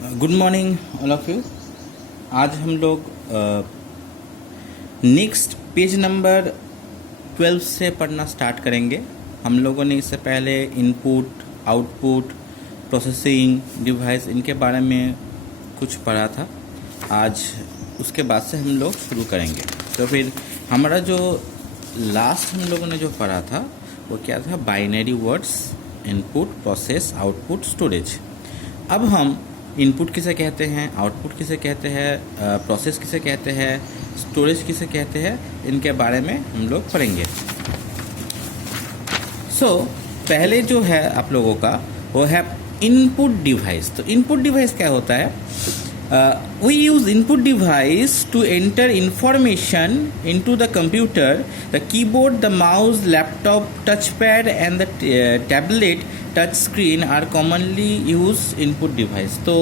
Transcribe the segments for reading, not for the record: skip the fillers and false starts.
Good morning all of you. आज हम लोग नेक्स्ट पेज नंबर 12 से पढ़ना स्टार्ट करेंगे। हम लोगों ने इससे पहले इनपुट, आउटपुट, प्रोसेसिंग डिवाइस इनके बारे में कुछ पढ़ा था। आज उसके बाद से हम लोग शुरू करेंगे। तो फिर हमारा जो लास्ट हम लोगों ने जो पढ़ा था वो क्या था? Binary words, input, process, output, storage. अब हम इनपुट किसे कहते हैं, आउटपुट किसे कहते हैं, प्रोसेस किसे कहते हैं, स्टोरेज किसे कहते हैं, इनके बारे में हम लोग पढ़ेंगे। पहले जो है आप लोगों का वो है इनपुट डिवाइस। तो इनपुट डिवाइस क्या होता है? We use input device to enter information into the computer. The keyboard, the mouse, laptop, touchpad and the tablet touch screen are commonly used input device. तो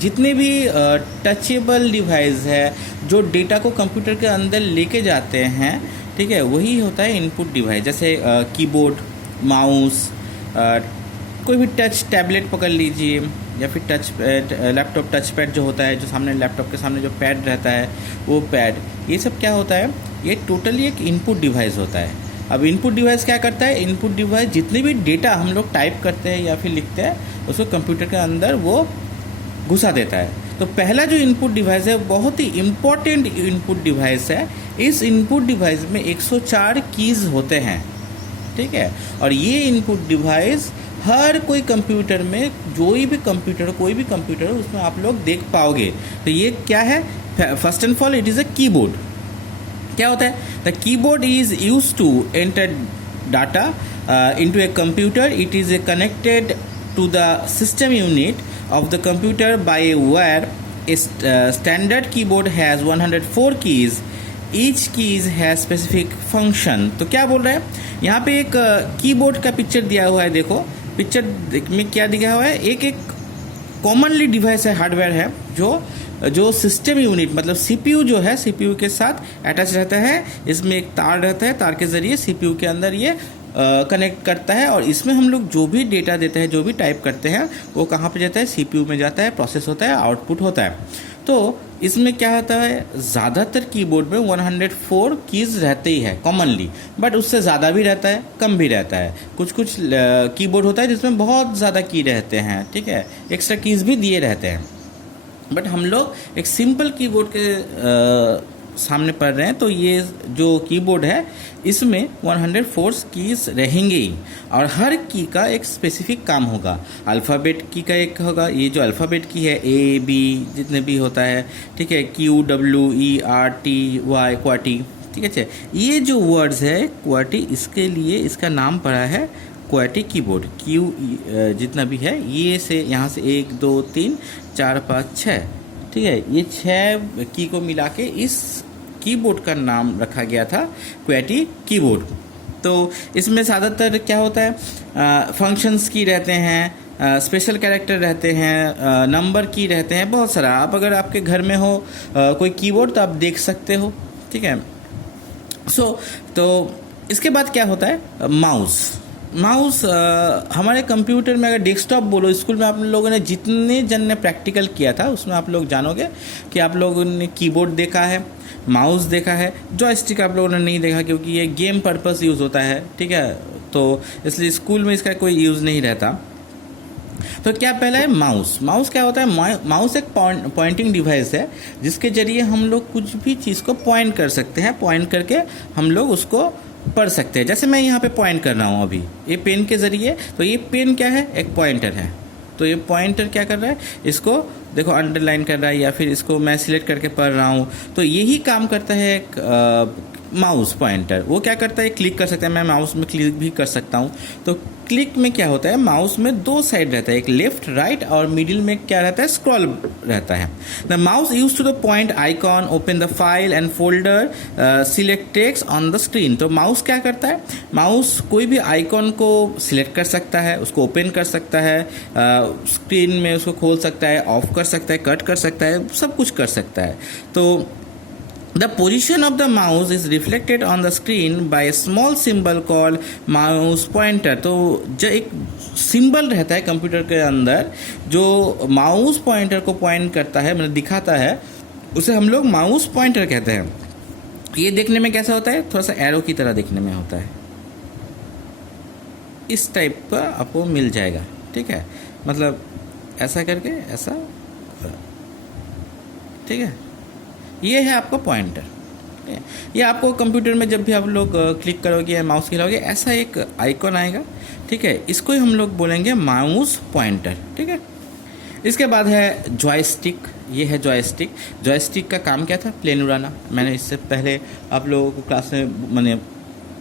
जितने भी टचेबल डिवाइस है जो data को computer के अंदर लेके जाते हैं, ठीक है, वही होता है इनपुट डिवाइस। जैसे कीबोर्ड, माउस, कोई भी टच टैबलेट पकड़ लीजिए या फिर टच लैपटॉप टच पैड जो होता है, जो सामने लैपटॉप के सामने जो पैड रहता है वो पैड, ये सब क्या होता है? ये टोटली एक इनपुट डिवाइस होता है। अब इनपुट डिवाइस क्या करता है? इनपुट डिवाइस जितने भी डेटा हम लोग टाइप करते हैं या फिर लिखते हैं उसको कंप्यूटर के अंदर वो घुसा देता है। तो पहला जो इनपुट डिवाइस है बहुत ही इम्पोर्टेंट इनपुट डिवाइस है। इस इनपुट डिवाइस में 104 कीज़ होते हैं, ठीक है। और ये इनपुट डिवाइस हर कोई कंप्यूटर में, कोई भी कंप्यूटर उसमें आप लोग देख पाओगे। तो ये क्या है? First and all it is a keyboard. क्या होता है? The keyboard is use to enter data into a computer. It is connected to the system unit of the computer by a wire. A standard keyboard has 104 keys. Each keys has specific function. तो क्या बोल रहा है यहाँ पे? एक keyboard का picture दिया हुआ है। देखो पिक्चर में क्या दिया हुआ है? एक कॉमनली डिवाइस है, हार्डवेयर है जो सिस्टम यूनिट मतलब सीपीयू जो है, सीपीयू के साथ अटैच रहता है। इसमें एक तार रहता है, तार के जरिए सीपीयू के अंदर ये कनेक्ट करता है और इसमें हम लोग जो भी डेटा देते हैं, जो भी टाइप करते हैं, वो कहाँ पे जाता है? सीपीयू में जाता है, प्रोसेस होता है, आउटपुट होता है। तो इसमें क्या होता है? ज़्यादातर कीबोर्ड में 104 कीज़ रहते ही है कॉमनली, बट उससे ज़्यादा भी रहता है, कम भी रहता है। कुछ कीबोर्ड होता है जिसमें बहुत ज़्यादा की रहते हैं, ठीक है, एक्स्ट्रा कीज़ भी दिए रहते हैं। बट हम लोग एक सिंपल कीबोर्ड के सामने पढ़ रहे हैं। तो ये जो कीबोर्ड है इसमें 104 कीज़ रहेंगे ही और हर की का एक स्पेसिफिक काम होगा। अल्फ़ाबेट की का एक होगा, ये जो अल्फ़ाबेट की है ए बी जितने भी होता है, ठीक है, Q W E R T Y क्वाटी, ठीक है। ये जो वर्ड्स है क्वाटी, इसके लिए इसका नाम पड़ा है क्वाटी कीबोर्ड। क्यू जितना भी है ये से यहाँ से 1 2 3 4 5 6, ठीक है, ये 6 की को मिला के इस कीबोर्ड का नाम रखा गया था क्वाटी कीबोर्ड। तो इसमें ज़्यादातर क्या होता है? फंक्शंस की रहते हैं, स्पेशल कैरेक्टर रहते हैं, नंबर की रहते हैं, बहुत सारा। आप अगर आपके घर में हो कोई कीबोर्ड तो आप देख सकते हो, ठीक है। तो इसके बाद क्या होता है? माउस हमारे कंप्यूटर में, अगर डेस्कटॉप बोलो, स्कूल में आप लोगों ने जितने जन ने प्रैक्टिकल किया था उसमें आप लोग जानोगे कि आप लोगों ने कीबोर्ड देखा है, माउस देखा है, जॉयस्टिक आप लोगों ने नहीं देखा क्योंकि ये गेम पर्पस यूज़ होता है, ठीक है, तो इसलिए स्कूल में इसका कोई यूज़ नहीं रहता। तो क्या पहला है माउस क्या होता है? माउस एक पॉइंटिंग डिवाइस है जिसके जरिए हम लोग कुछ भी चीज़ को पॉइंट कर सकते हैं। पॉइंट करके हम लोग उसको पढ़ सकते हैं। जैसे मैं यहाँ पे पॉइंट कर रहा हूँ अभी ये पेन के ज़रिए, तो ये पेन क्या है? एक पॉइंटर है। तो ये पॉइंटर क्या कर रहा है? इसको देखो अंडरलाइन कर रहा है या फिर इसको मैं सिलेक्ट करके पढ़ रहा हूँ। तो यही काम करता है एक माउस पॉइंटर। वो क्या करता है? क्लिक कर सकता है, मैं माउस में क्लिक भी कर सकता हूँ। तो क्लिक में क्या होता है? माउस में 2 साइड रहता है, एक लेफ्ट राइट और मिडिल में क्या रहता है? स्क्रॉल रहता है। The mouse use to the point icon, open the file and folder, select text on the screen. तो माउस क्या करता है? माउस कोई भी आइकॉन को सिलेक्ट कर सकता है, उसको ओपन कर सकता है, स्क्रीन में उसको खोल सकता है, ऑफ कर सकता है, कट कर सकता है, सब कुछ कर सकता है। तो The position of the mouse is reflected on the screen by a small symbol called mouse pointer. तो जो एक सिंबल रहता है कंप्यूटर के अंदर जो माउस पॉइंटर को पॉइंट करता है, मतलब दिखाता है, उसे हम लोग माउस पॉइंटर कहते हैं। ये देखने में कैसा होता है? थोड़ा सा एरो की तरह देखने में होता है, इस टाइप का आपको मिल जाएगा। ठीक है, मतलब ऐसा करके ऐसा, ठीक है, ये है आपका पॉइंटर। ये आपको कंप्यूटर में जब भी आप लोग क्लिक करोगे या माउस हिलाओगे ऐसा एक आइकॉन आएगा। ठीक है, इसको ही हम लोग बोलेंगे माउस पॉइंटर। ठीक है, इसके बाद है जॉयस्टिक। ये है जॉयस्टिक। जॉयस्टिक का काम क्या था? प्लेन उड़ाना। मैंने इससे पहले आप लोगों को क्लास में, मैंने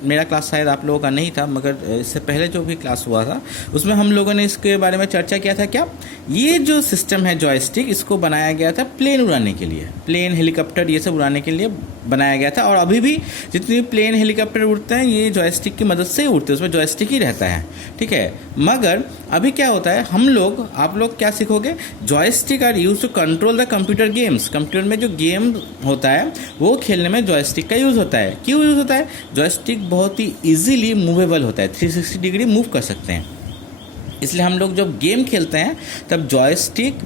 मेरा क्लास शायद आप लोगों का नहीं था, मगर इससे पहले जो भी क्लास हुआ था उसमें हम लोगों ने इसके बारे में चर्चा किया था। क्या ये जो सिस्टम है जॉयस्टिक, इसको बनाया गया था प्लेन उड़ाने के लिए, प्लेन हेलीकॉप्टर ये सब उड़ाने के लिए बनाया गया था। और अभी भी जितने भी प्लेन हेलीकॉप्टर उड़ते हैं ये जॉयस्टिक की मदद से ही उड़ते हैं, उसमें जॉयस्टिक ही रहता है। ठीक है, मगर अभी क्या होता है, हम लोग, आप लोग क्या सीखोगे? Joystick are use to control the computer games. Computer में जो गेम होता है वो खेलने में जॉयस्टिक का यूज़ होता है। क्यों यूज़ होता है? जॉयस्टिक बहुत ही इजीली मूवेबल होता है, 360 डिग्री मूव कर सकते हैं, इसलिए हम लोग जब गेम खेलते हैं तब जॉयस्टिक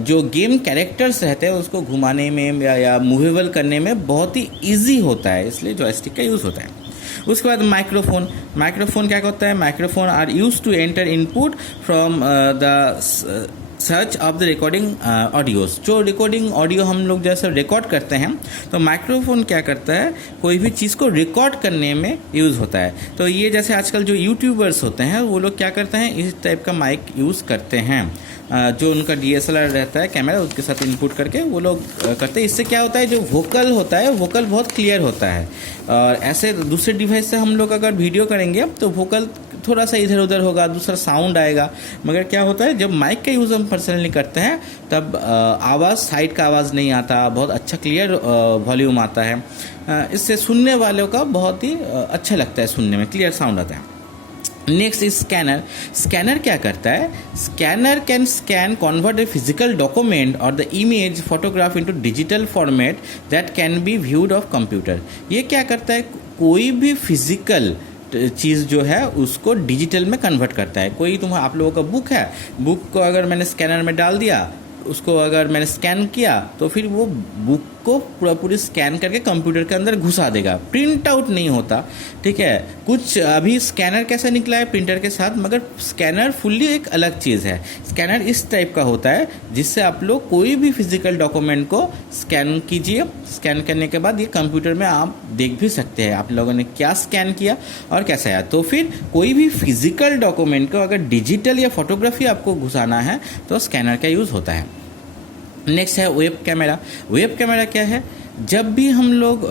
जो गेम कैरेक्टर्स रहते हैं उसको घुमाने में या मूवेबल करने में बहुत ही इजी होता है, इसलिए जॉयस्टिक का यूज़ होता है। उसके बाद माइक्रोफोन। माइक्रोफोन क्या होता है? Microphone are use to enter input from the search of the recording audios. जो रिकॉर्डिंग ऑडियो हम लोग जैसे रिकॉर्ड करते हैं तो माइक्रोफोन क्या करता है? कोई भी चीज़ को रिकॉर्ड करने में यूज़ होता है। तो ये जैसे आजकल जो यूट्यूबर्स होते हैं वो लोग क्या करते हैं, इस टाइप का माइक यूज़ करते हैं। जो उनका DSLR रहता है कैमरा, उसके साथ इनपुट करके वो लोग करते हैं। इससे क्या होता है, जो वोकल होता है वोकल बहुत क्लियर होता है। और ऐसे दूसरे डिवाइस से हम लोग अगर वीडियो करेंगे तो वोकल थोड़ा सा इधर उधर होगा, दूसरा साउंड आएगा। मगर क्या होता है, जब माइक का यूज़ हम पर्सनली करते हैं तब आवाज़, साइड का आवाज़ नहीं आता, बहुत अच्छा क्लियर वॉल्यूम आता है। इससे सुनने वालों का बहुत ही अच्छा लगता है, सुनने में क्लियर साउंड आता है। Next is scanner. स्कैनर क्या करता है? Scanner can scan, convert a physical document or the image photograph into digital format that can be viewed of computer. ये क्या करता है? कोई भी फिजिकल चीज़ जो है उसको डिजिटल में कन्वर्ट करता है। कोई आप लोगों का बुक है, बुक को अगर मैंने स्कैनर में डाल दिया, उसको अगर मैंने स्कैन किया तो फिर वो बुक को पूरी स्कैन करके कंप्यूटर के अंदर घुसा देगा, प्रिंट आउट नहीं होता। ठीक है, कुछ अभी स्कैनर कैसा निकला है प्रिंटर के साथ, मगर स्कैनर फुल्ली एक अलग चीज़ है। स्कैनर इस टाइप का होता है जिससे आप लोग कोई भी फिजिकल डॉक्यूमेंट को स्कैन कीजिए, स्कैन करने के बाद ये कंप्यूटर में आप देख भी सकते हैं आप लोगों ने क्या स्कैन किया और कैसा आया। तो फिर कोई भी फिजिकल डॉक्यूमेंट को अगर डिजिटल या फोटोग्राफी आपको घुसाना है तो स्कैनर का यूज़ होता है। नेक्स्ट है वेब कैमरा। वेब कैमरा क्या है? जब भी हम लोग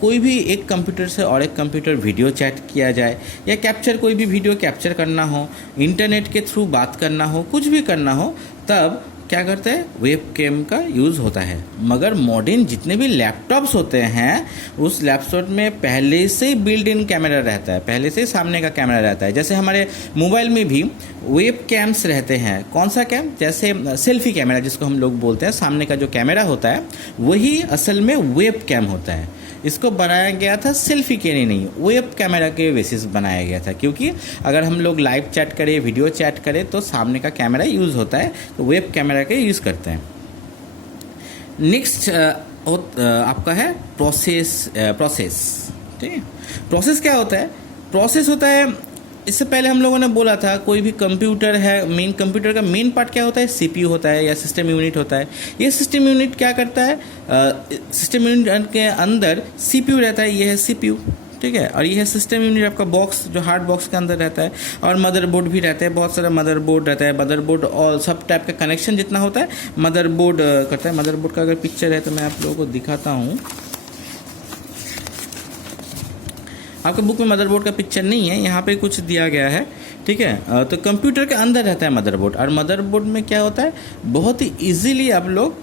कोई भी एक कंप्यूटर से और एक कंप्यूटर वीडियो चैट किया जाए या कैप्चर, कोई भी वीडियो कैप्चर करना हो, इंटरनेट के थ्रू बात करना हो, कुछ भी करना हो, तब क्या करते हैं? वेब कैम का यूज़ होता है। मगर मॉडर्न जितने भी लैपटॉप्स होते हैं उस लैपटॉप में पहले से ही बिल्ट इन कैमरा रहता है, पहले से ही सामने का कैमरा रहता है। जैसे हमारे मोबाइल में भी वेब कैम्स रहते हैं। कौन सा कैम? जैसे सेल्फी कैमरा जिसको हम लोग बोलते हैं, सामने का जो कैमरा होता है वही असल में वेब कैम होता है। इसको बनाया गया था सेल्फी के लिए नहीं, वेब कैमरा के बेसिस बनाया गया था, क्योंकि अगर हम लोग लाइव चैट करें, वीडियो चैट करें तो सामने का कैमरा यूज़ होता है, तो वेब कैमरा का यूज़ करते हैं। नेक्स्ट आपका है प्रोसेस। ठीक है, प्रोसेस क्या होता है? प्रोसेस होता है, इससे पहले हम लोगों ने बोला था कोई भी कंप्यूटर है, मेन कंप्यूटर का मेन पार्ट क्या होता है? CPU होता है या सिस्टम यूनिट होता है। ये सिस्टम यूनिट क्या करता है? सिस्टम यूनिट के अंदर CPU रहता है, ये है CPU। ठीक है, और ये है सिस्टम यूनिट आपका बॉक्स जो हार्ड बॉक्स के अंदर रहता है, और मदरबोर्ड भी रहता है, बहुत सारा मदरबोर्ड रहता है। मदरबोर्ड और सब टाइप का कनेक्शन जितना होता है मदरबोर्ड करता है। मदरबोर्ड का अगर पिक्चर है तो मैं आप लोगों को दिखाता हूँ। आपके बुक में मदरबोर्ड का पिक्चर नहीं है, यहाँ पे कुछ दिया गया है। ठीक है, तो कंप्यूटर के अंदर रहता है मदरबोर्ड, और मदरबोर्ड में क्या होता है? बहुत ही इजीली आप लोग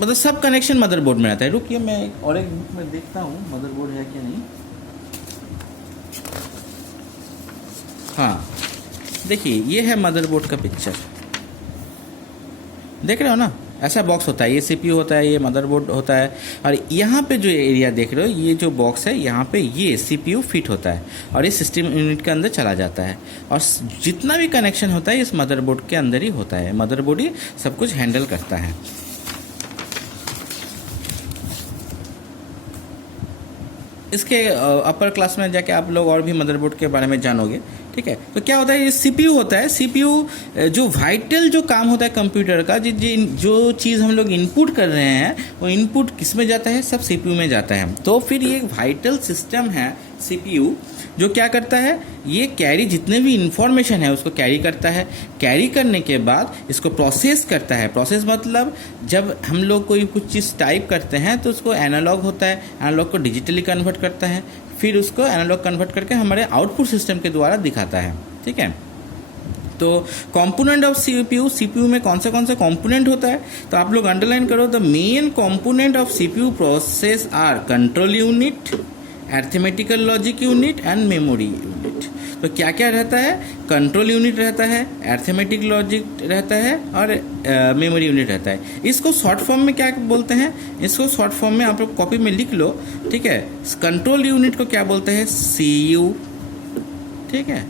मतलब सब कनेक्शन मदरबोर्ड में रहता है। रुकिए, मैं एक बुक में देखता हूँ मदरबोर्ड है कि नहीं। हाँ, देखिए ये है मदरबोर्ड का पिक्चर, देख रहे हो ना? ऐसा बॉक्स होता है, ये सीपीयू होता है, ये मदरबोर्ड होता है, और यहाँ पे जो एरिया देख रहे हो ये जो बॉक्स है यहाँ पे ये सीपीयू फिट होता है और ये सिस्टम यूनिट के अंदर चला जाता है और जितना भी कनेक्शन होता है इस मदरबोर्ड के अंदर ही होता है। मदरबोर्ड ही सब कुछ हैंडल करता है। इसके अपर क्लास में जाके आप लोग और भी मदरबोर्ड के बारे में जानोगे, ठीक है। तो क्या होता है, ये सीपीयू होता है। सीपीयू जो वाइटल जो काम होता है कंप्यूटर का, जो चीज़ हम लोग इनपुट कर रहे हैं वो इनपुट किस में जाता है, सब सीपीयू में जाता है। तो फिर ये एक वाइटल सिस्टम है सीपीयू, जो क्या करता है, ये कैरी जितने भी इंफॉर्मेशन है उसको कैरी करता है। कैरी करने के बाद इसको प्रोसेस करता है। प्रोसेस मतलब जब हम लोग कोई कुछ चीज़ टाइप करते हैं तो उसको एनालॉग होता है, एनालॉग को डिजिटली कन्वर्ट करता है, फिर उसको एनालॉग कन्वर्ट करके हमारे आउटपुट सिस्टम के द्वारा दिखाता है, ठीक है। तो कंपोनेंट ऑफ सीपीयू, सीपीयू में कौन सा कंपोनेंट होता है, तो आप लोग अंडरलाइन करो। The main component of CPU process are control unit, arithmetical logic unit and memory unit. तो क्या क्या रहता है, कंट्रोल यूनिट रहता है, अरिथमेटिक लॉजिक रहता है और मेमोरी यूनिट रहता है। इसको शॉर्ट फॉर्म में क्या बोलते हैं, इसको शॉर्ट फॉर्म में आप लोग कॉपी में लिख लो, ठीक है। कंट्रोल यूनिट को क्या बोलते हैं, सीयू, ठीक है।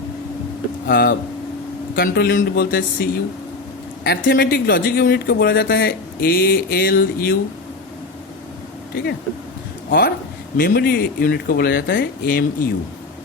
कंट्रोल यूनिट बोलते हैं सीयू। अरिथमेटिक लॉजिक यूनिट को बोला जाता है एएलयू, ठीक है। और मेमोरी यूनिट को बोला जाता है एमयू।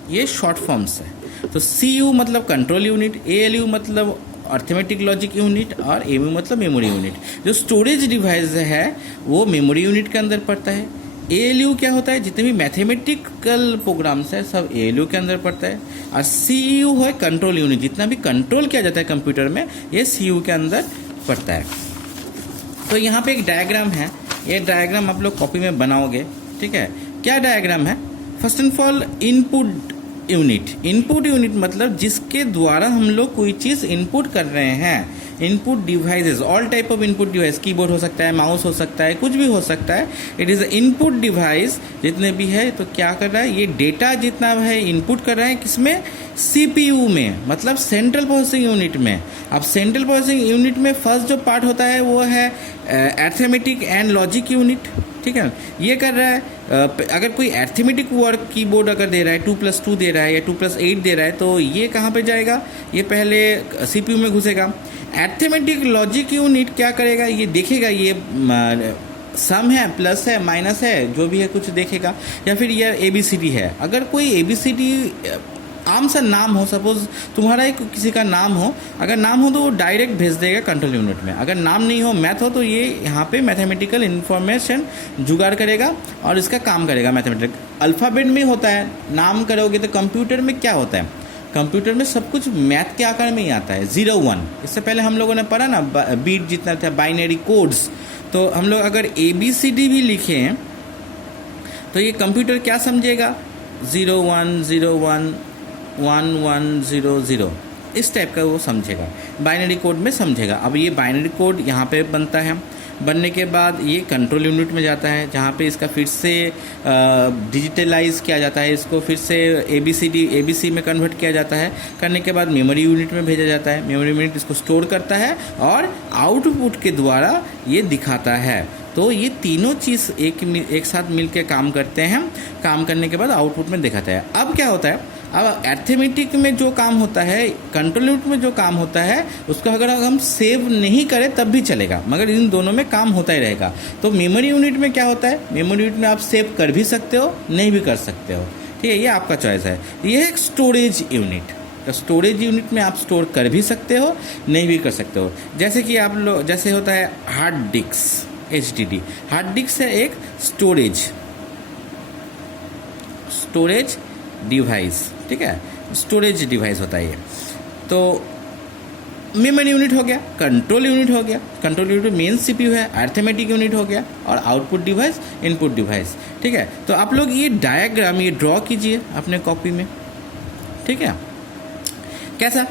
ये शॉर्ट फॉर्म्स है। तो सीयू मतलब कंट्रोल यूनिट, एएलयू मतलब अरिथमेटिक लॉजिक यूनिट और एमयू मतलब मेमोरी यूनिट। जो स्टोरेज डिवाइस है वो मेमोरी यूनिट के अंदर पड़ता है। एएलयू क्या होता है, जितने भी मैथमेटिकल प्रोग्राम्स है सब एएलयू के अंदर पड़ता है। और सीयू है कंट्रोल यूनिट, जितना भी कंट्रोल किया जाता है कंप्यूटर में ये सीयू के अंदर पड़ता है। तो यहाँ पे एक डायग्राम है, ये डायग्राम आप लोग कॉपी में बनाओगे, ठीक है। क्या डायग्राम है, first and all input unit. Input unit मतलब जिसके द्वारा हम लोग कोई चीज़ इनपुट कर रहे हैं। Input devices, all type of input device, keyboard हो सकता है, माउस हो सकता है, कुछ भी हो सकता है। इट इज़ इनपुट डिवाइस जितने भी है। तो क्या कर रहा है, ये डेटा जितना है इनपुट कर रहा है किसमें, सीपीयू में, मतलब सेंट्रल प्रोसेसिंग यूनिट में। अब सेंट्रल प्रोसेसिंग यूनिट में फर्स्ट जो पार्ट होता है वो है अरिथमेटिक एंड लॉजिक यूनिट, ठीक है। ये कर रहा है अगर कोई अरिथमेटिक वर्क कीबोर्ड अगर दे रहा है 2+2 दे रहा है या 2+8 दे रहा है तो ये कहाँ पे जाएगा, ये पहले सीपीयू में घुसेगा। अरिथमेटिक लॉजिक यूनिट क्या करेगा, ये देखेगा ये सम है, प्लस है, माइनस है, जो भी है कुछ देखेगा। या फिर ये ABCD है, अगर कोई ABCD आम सा नाम हो, सपोज तुम्हारा एक किसी का नाम हो, अगर नाम हो तो वो डायरेक्ट भेज देगा कंट्रोल यूनिट में। अगर नाम नहीं हो, मैथ हो, तो ये यहाँ पे मैथमेटिकल इन्फॉर्मेशन जुगाड़ करेगा और इसका काम करेगा। मैथमेटिकल अल्फ़ाबेट में होता है, नाम करोगे तो कंप्यूटर में क्या होता है, कंप्यूटर में सब कुछ मैथ के आकार में ही आता है, 0 1। इससे पहले हम लोगों ने पढ़ा ना बीट जितना था, बाइनरी कोड्स। तो हम लोग अगर ABCD भी लिखें तो ये कंप्यूटर क्या समझेगा, 0 1 0 1 1 1 0 0, इस टाइप का वो समझेगा, बाइनरी कोड में समझेगा। अब ये बाइनरी कोड यहाँ पे बनता है, बनने के बाद ये कंट्रोल यूनिट में जाता है, जहाँ पे इसका फिर से डिजिटलाइज किया जाता है, इसको फिर से ABC में कन्वर्ट किया जाता है। करने के बाद मेमोरी यूनिट में भेजा जाता है, मेमोरी यूनिट इसको स्टोर करता है और आउटपुट के द्वारा ये दिखाता है। तो ये तीनों चीज़ एक साथ मिलकर काम करते हैं, काम करने के बाद आउटपुट में दिखाता है। अब क्या होता है, अब अरिथमेटिक में जो काम होता है, कंट्रोल यूनिट में जो काम होता है, उसको अगर हम सेव नहीं करें तब भी चलेगा, मगर इन दोनों में काम होता ही रहेगा। तो मेमोरी यूनिट में क्या होता है, मेमोरी यूनिट में आप सेव कर भी सकते हो, नहीं भी कर सकते हो, ठीक है, ये आपका चॉइस है। ये है एक स्टोरेज यूनिट। तो स्टोरेज यूनिट में आप स्टोर कर भी सकते हो, नहीं भी कर सकते हो। जैसे कि आप लोग, जैसे होता है hard disk, HDD। Hard disk है एक स्टोरेज डिवाइस, ठीक है, स्टोरेज डिवाइस होता है ये। तो मेमोरी यूनिट हो गया, कंट्रोल यूनिट हो गया, कंट्रोल यूनिट मेन CPU है, अरिथमेटिक यूनिट हो गया, और आउटपुट डिवाइस इनपुट डिवाइस, ठीक है। तो आप लोग ये डायग्राम ये ड्रॉ कीजिए अपने कॉपी में, ठीक है। कैसा,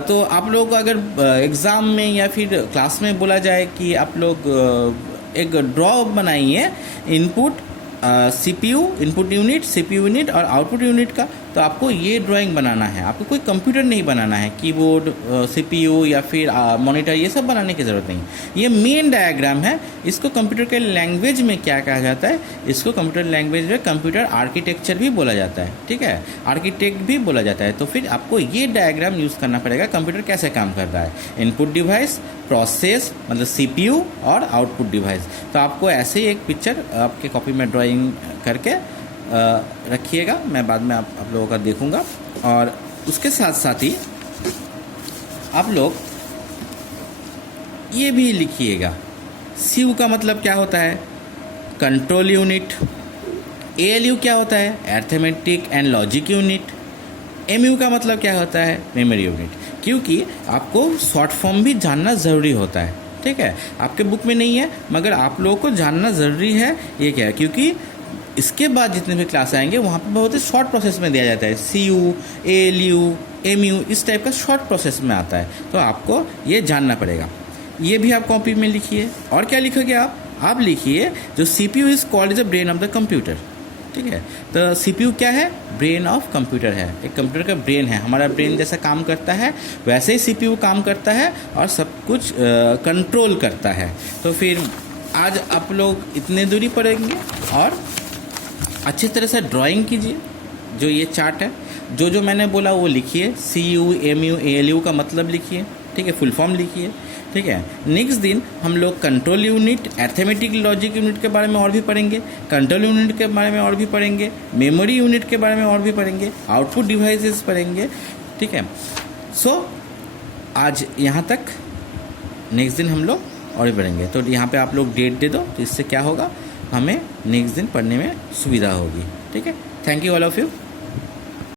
तो आप लोग अगर एग्ज़ाम में या फिर क्लास में बोला जाए कि आप लोग एक ड्रॉ बनाइए input CPU, input unit, CPU unit और आउटपुट यूनिट का, तो आपको ये ड्राइंग बनाना है, आपको कोई कंप्यूटर नहीं बनाना है, कीबोर्ड, सीपीयू या फिर मॉनिटर, ये सब बनाने की ज़रूरत नहीं। ये मेन डायग्राम है। इसको कंप्यूटर के लैंग्वेज में क्या कहा जाता है, इसको कंप्यूटर लैंग्वेज में कंप्यूटर आर्किटेक्चर भी बोला जाता है, ठीक है, आर्किटेक्ट भी बोला जाता है। तो फिर आपको ये डायग्राम यूज़ करना पड़ेगा, कंप्यूटर कैसे काम करता है, इनपुट डिवाइस, प्रोसेस मतलब सीपीयू और आउटपुट डिवाइस। तो आपको ऐसे ही एक पिक्चर आपके कॉपी में ड्राइंग करके रखिएगा, मैं बाद में आप लोगों का देखूंगा। और उसके साथ साथ ही आप लोग ये भी लिखिएगा, सीयू का मतलब क्या होता है, कंट्रोल यूनिट। एएलयू क्या होता है, arithmetic and logic unit. MU का मतलब क्या होता है, मेमोरी यूनिट। क्योंकि आपको शॉर्ट फॉर्म भी जानना ज़रूरी होता है, ठीक है, आपके बुक में नहीं है मगर आप लोगों को जानना ज़रूरी है। ये क्या है, क्योंकि इसके बाद जितने भी क्लास आएंगे वहाँ पर बहुत ही शॉर्ट प्रोसेस में दिया जाता है, सीयू, एएलयू, एमयू इस टाइप का शॉर्ट प्रोसेस में आता है। तो आपको ये जानना पड़ेगा। ये भी आप कॉपी में लिखिए। और क्या लिखोगे आप लिखिए जो CPU is called is the brain of the computer, ठीक है। तो सीपीयू क्या है, ब्रेन ऑफ कंप्यूटर है, एक कंप्यूटर का ब्रेन है। हमारा ब्रेन जैसा काम करता है वैसे ही सीपीयू काम करता है और सब कुछ कंट्रोल करता है। तो फिर आज आप लोग इतने दूरी पढ़ेंगे और अच्छी तरह से ड्राइंग कीजिए। जो ये चार्ट है, जो मैंने बोला वो लिखिए, सीयू, एमयू, एएलयू का मतलब लिखिए, ठीक है, फुल फॉर्म लिखिए, ठीक है। नेक्स्ट दिन हम लोग control unit, arithmetic logic unit के बारे में और भी पढ़ेंगे, कंट्रोल यूनिट के बारे में और भी पढ़ेंगे, मेमोरी यूनिट के बारे में और भी पढ़ेंगे, आउटपुट डिवाइसेस पढ़ेंगे, ठीक है। सो आज यहाँ तक, नेक्स्ट दिन हम लोग और भी पढ़ेंगे। तो यहाँ पे आप लोग डेट दे दो, तो इससे क्या होगा, हमें नेक्स्ट दिन पढ़ने में सुविधा होगी, ठीक है। Thank you all of you.